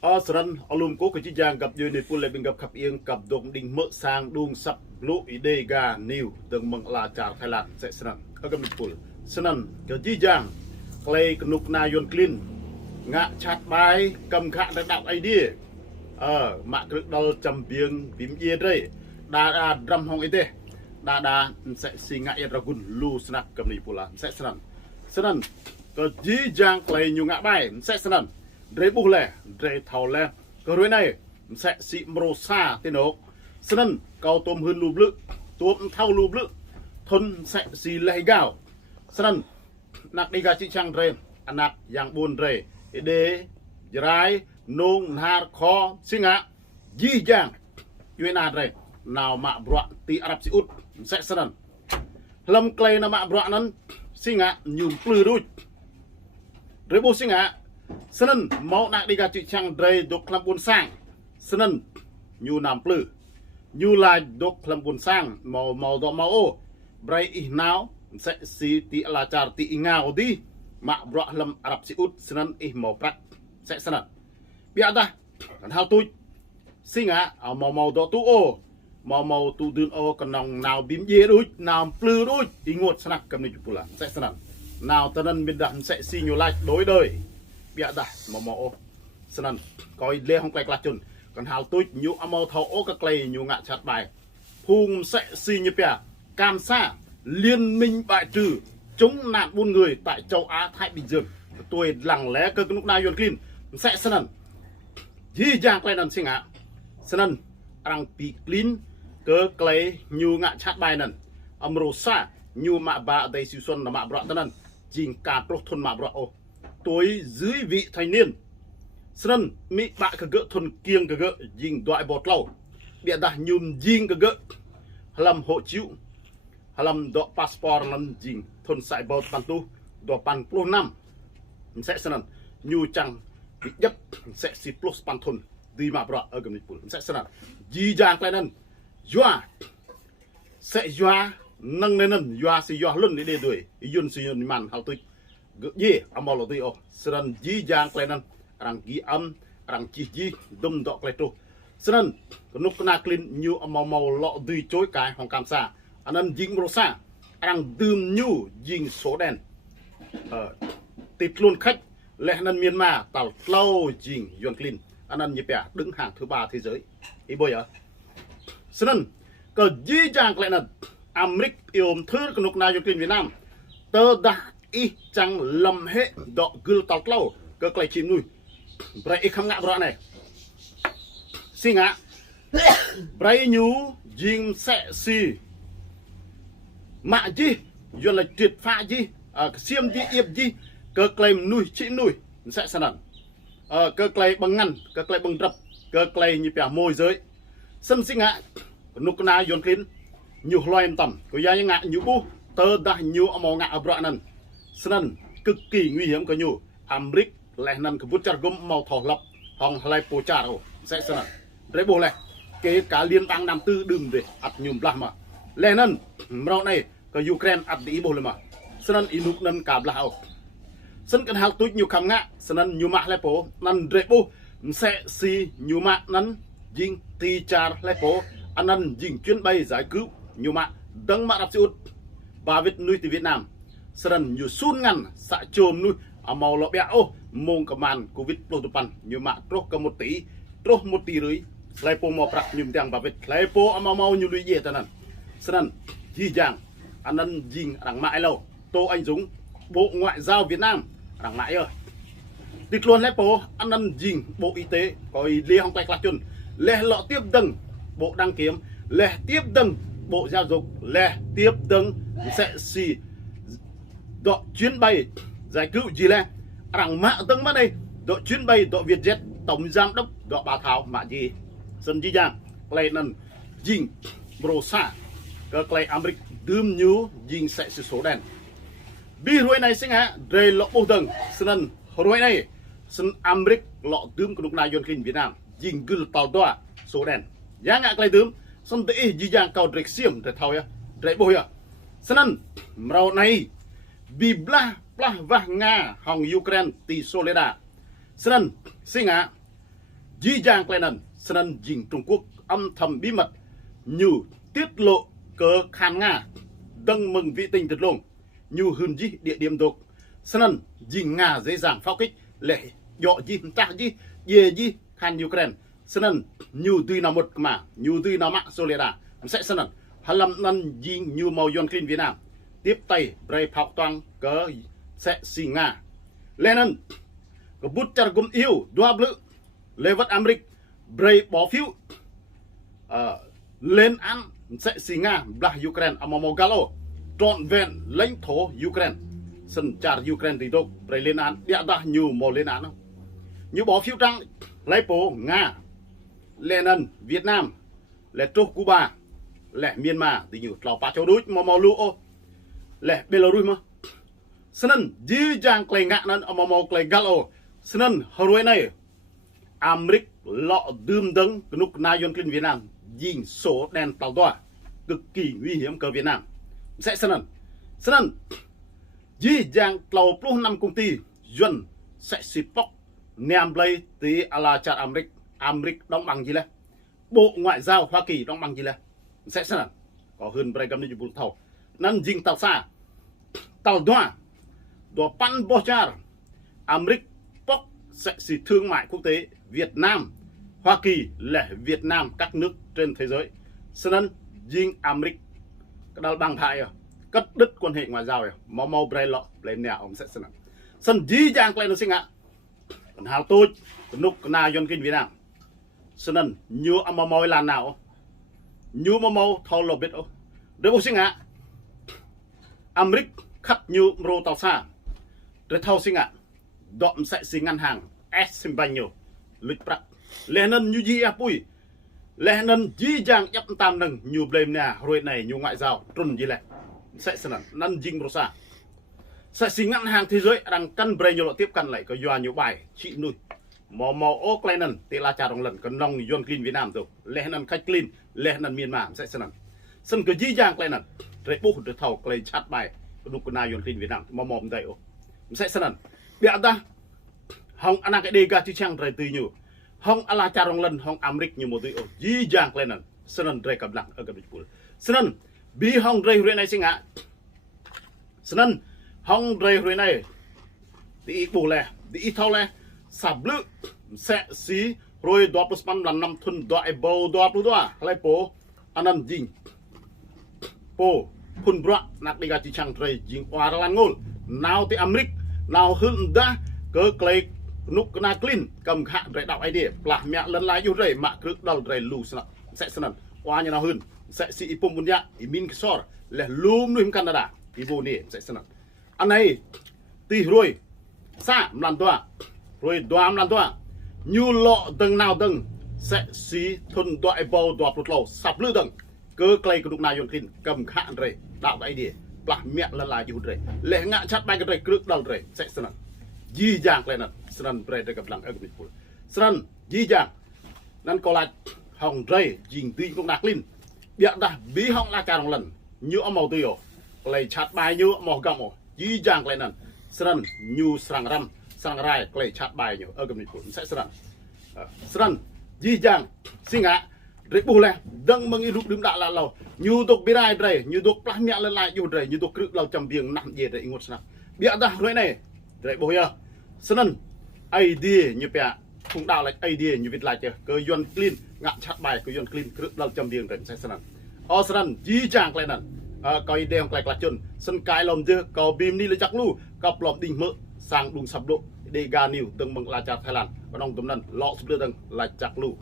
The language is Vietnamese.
Seren alum ko kejijang gặp dưới này pun lebih gặp khắp yên gặp dong đinh mỡ sang đung sập lũ ide ga new từng mong là char Thái Lan sẽ seren agam pul senen kejijang clay kenuk na yon clean ngạ chặt bài cầm khạ đặc đạo idea mạ cực đo chầm biếng bím ye đây đa drum hong ide đa sẽ si ngạ ye dragun lu snack cầm này pula sẽ senen kejijang clay nyu ngạ bài sẽ senen Dre bù lẻ, dre thảo lẻ. Cơ rối này sẽ xị mô xa tên ốc. Sân cao tôm hơn lùb lự, tôm thao lùb lự. Thôn sẽ xị lẻ gạo. Sân nạc đi gà chị chăng dre, nạc yang buồn dre. Đế, drai, nông, hạt, khó, xinh ạ. Dì dàng, yuên à dre. Nào mạ bọa tí Ả Rập Xê Út sẽ sân. Lâm clay nà mạ bọa nân, xinh ạ, nhùm plư đuôi. Dre bù xinh ạ. Senen mau nak đi gà chị chăng dre đục làm buồn sang senen nhu nam plư nhu là đục làm buồn sang màu đỏ màu ô bray ih nào sẽ si ti la char ti ngao đi mạ bọa lâm Ả Rập Xê Út senen ih màu prak sẽ senen bia ta còn hao tôi xin ạ màu đỏ tu ô màu tu đơn ô còn nòng nào bím dê đôi nào plư đôi đi ngột snack cầm này chụp là sẽ senen nào tân nhân bên đạn sẽ si nhiều like đối đời bịa ta màu sân coi lê không quay lạc chun còn hào tôi nhu màu thầu ô các clay nhu ngạ chặt bài phùng sẽ si như bè cam sa liên minh bại trừ chống nạn buôn người tại châu Á Thái Bình Dương tôi lặng lẽ cơ lúc nào yon clean sẽ sân gì giang clay nần sinh ạ sân rằng bị clean cơ clay nhu ngạ chặt bài nần rosa nhu mạ bà đây siêu xuân là mạ bọ tân jing cả trốt thôn mạ bọ tối dưới vị thanh niên sân mỹ bạ cái gỡ thuần kiêng cái gỡ dình đoại bọt lâu bịa đặt nhùm dinh cái gỡ làm hộ chiếu làm đọ passport làm dình thuần sải bọt pan tu đọ pan plus năm sẽ sân nhu chẳng bị dấp sẽ si plus pan thuần đi mà bọ ở gần này sẽ sân di giang cái nên doa sẽ doa nâng lên doa si doa luôn để đuổi yun si yun man hao tôi ye amal lo tio seran ji jang klenan rang gi am rang chi ji dum dok kleto seran nuk na klin nyu amal lo dui chối cái hong cam sa anan jing rosa rang dum nyu jing số đen tịt luôn khách lệ nan Myanmar tàu lâu jing yon clean anan nhịp bè đứng hàng thứ 3 thế giới ý bôi à seran cờ ji jang klenan Amrik iom thứ nuk na yon clean Việt Nam tơ da ý chẳng lầm hệ đọ gül tàu lâu cơ clay chim nuôi bray không ngạ bọ này xin ngạ bray nhú jing sẽ si mạ gì do là tuyệt phá gì xiêm gì yếp gì cơ clay nuôi chim nuôi sẽ sẵn cơ clay bằng ngăn cơ clay bằng rập cơ clay như bẻ môi giới sân xin ngạ nục na yon clean nhiều loài tầm của gia ngạ nhiều bu tơ đã nhiều màu ngạ bọ nần sân cực kỳ nguy hiểm có nhiều Amrik lại nằm cái bút chặt gom màu thỏ lập hòng lại po chả đâu sẽ sân đấy bồ này cái cá liên bang nam tư đừng để ắt nhùm làm mà lẽ nần màu này có Ukraine ắt đi bồ lên mà sân inuk nần cả lao sân cần hao túi nhiều khăm ngã sân nhiều mạ lại po nần đấy bồ sẽ si nhiều mạ nần dinh ti char lại po anh nần dinh chuyến bay giải cứu nhiều mạ đấng mạ Ả Rập Xê Út và Việt nuôi từ Việt Nam sân nhiều sun ngăn xạ chôm nuôi màu lọ bẹ ô mông cầm màn covid plus depan nhiều mạ trốt cầm 1 tỷ rưỡi lại po mò bạc nhum tiang và Việt lại po mau nhiều lưỡi dê tận sân gì giang anh ăn dinh đằng mãi lâu Tô Anh Dũng Bộ Ngoại giao Việt Nam đằng mãi ơi tịt luôn lại po anh ăn dinh Bộ Y tế coi lê hong tay lạc chun lê lọ tiếp đừng Bộ đăng kiểm lê tiếp đừng Bộ Giáo dục lê tiếp đừng sẽ xì đội chuyến bay giải cứu gì lẽ rằng mạ tầng mắt đây đội chuyến bay đội Vietjet tổng giám đốc đội Bà Thảo mạ gì sân gì giang play nần dinh brosa cơ play Amrik đơm nhú dinh sẽ số đèn bi ruồi này sinh hả rê lọ bầu tầng sân ruồi này sân Amrik lọ đơm của lúc này yon kinh Việt Nam dinh gül tàu đoa số đèn giá ngã play đơm sân tệ gì giang cầu rạch xiêm để thao ya rạch bồi ya sân màu này vì bla và Nga hòng Ukraine tì Soledad sân sinh ạ dí dàng cái này sân dình Trung Quốc âm thầm bí mật như tiết lộ cờ khan Nga đâng mừng vị tình thật lông như hơn dí địa điểm độc sân dình Nga dễ dàng pháo kích lệ dọ dí ta dí dê dí khan Ukraine sân như tuy nào một mà như tuy nào mạng Soledad sẽ sân halam nan dí như màu yon clean Việt Nam tiếp tay bray pháo toang cờ sẽ xì Nga lên có bút char gum yêu đoa blue lê vật Americ bray bỏ phiếu lên ăn sẽ xì Nga là Ukraine amamo galo trọn vẹn lãnh thổ Ukraine sân char Ukraine thì đâu bray lên ăn địa đa nhiều màu lên ăn không như bỏ phiếu trắng lấy phố Nga lên ăn Việt Nam lệ châu Cuba lệ Myanmar thì nhiều lò pa châu đối màu lụa lệ Belarus mà sân dí dàng clay ngạ nên amamo clay galo sân hồi này Americ lọ đươm đấng nút na yon clean Việt Nam dình số đèn tàu toa cực kỳ nguy hiểm cờ Việt Nam sẽ sân dí dàng tàu plus 5 công ty dân sẽ xịt bóc nèm play tí ala chặt Americ đóng bằng gì là Bộ Ngoại giao Hoa Kỳ đóng bằng gì là sẽ sân có hơn bảy trăm năm thầu nên dình tàu xa tàu toa đồ pan bochar Americ bóc sẽ xịt thương mại quốc tế Việt Nam Hoa Kỳ lẻ Việt Nam các nước trên thế giới sân dinh Americ cái bằng thai cắt đứt quan hệ ngoại giao mau bray lọ lên nhà ông sẽ sân dí dàng lên nó sinh ạ còn hào tôi nục na yon kinh Việt Nam sân như mau là nào như mau thâu lô biết ô để bố sinh ạ Americ khắc như rô tàu xa để thâu sinh ạ đọm sẽ sinh ngân hàng S sinh bao nhiêu lịch bạc lên như gì apui lên dí dàng nhấp tam nâng như blame nhà rồi này như ngoại giao trùn gì lại sẽ sẵn năn dinh rosa sẽ sinh ngân hàng thế giới đang căn bray nhiều tiếp căn lại có doa nhiều bài chị nuôi mò ô clean tê la trà đồng lần còn nông yon clean Việt Nam rồi lên khách clean lên Myanmar sẽ sân cứ dí dàng clean rồi bố được thầu clean chat bài đục na yon clean Việt Nam mò đây ô sẽ sẵn bịa ta hong anak cái đề ga chi chang rồi từ nhiều hong ala charong lần hong Americ như một tuy ô dí dàng lên sân rây cầm lặng ở cầm dịch sân bi hong rây hồi này sinh ạ sân hong rây hồi này đi bù lè đi thâu lè sạp lự sẽ xí rồi đọa plus pan lần năm thun đọa bầu đọa plus đọa lại po anan ding po phun bọa nạc đi ga chi chang rây ding oa lan ngol nào thì Americ nào hơn đã cơ clay nút na clean cầm hạ rễ đạo idea là mẹ lần lại yêu rễ mạ cứ đầu rễ lù sẽ sân qua như nào hơn sẽ sĩ pum bún ya imin kisor là lùm nuôi Canada ibu nè sẽ sân anh này tì rồi xa làm toa rồi đoam làm toa như lọ tầng nào tầng sẽ xí thun đoại bầu đoạp lụt lầu sập lư tầng cơ clay cái nút na yon clean cầm hạ rễ đạo idea là mẹ lần lại yêu rễ lệ ngạ chặt bay cái rễ cứ đầu rễ sẽ sân dí dàng lên sân bray để gặp lăng ở cái sân dí dàng nên có lại hồng rây dình tinh cũng đặc linh địa đã bí hong la cà lần như ông màu tiêu lấy chặt bài như màu gam dí dàng lên sân như sang ram sang rai lấy chặt bài như ở cái sẽ sân dí dàng sinh ạ rễ bù lẹ đăng mừng lúc đứng đã là lầu như tục bí rai rễ như tục plá mẹ lên lại như rễ như tục cực lầu chầm biếng nặng gì rễ ngột sân địa đã rồi này rễ bù ya sân idea như bè cũng đào lại idea như việt lại chưa cơ yon clean ngạn chặt bài cơ yon clean cực lầu chầm biếng rễ sẽ sân sân dí dàng lên coi idea lại là chân sân cái lồng chưa có bìm đi lấy chắc lu cặp lồng đỉnh mỡ sang đùng sập độ để ga nhiều từng mừng là chặt Thái Lan còn ông tụm lần lọ sụp đưa từng là chắc lu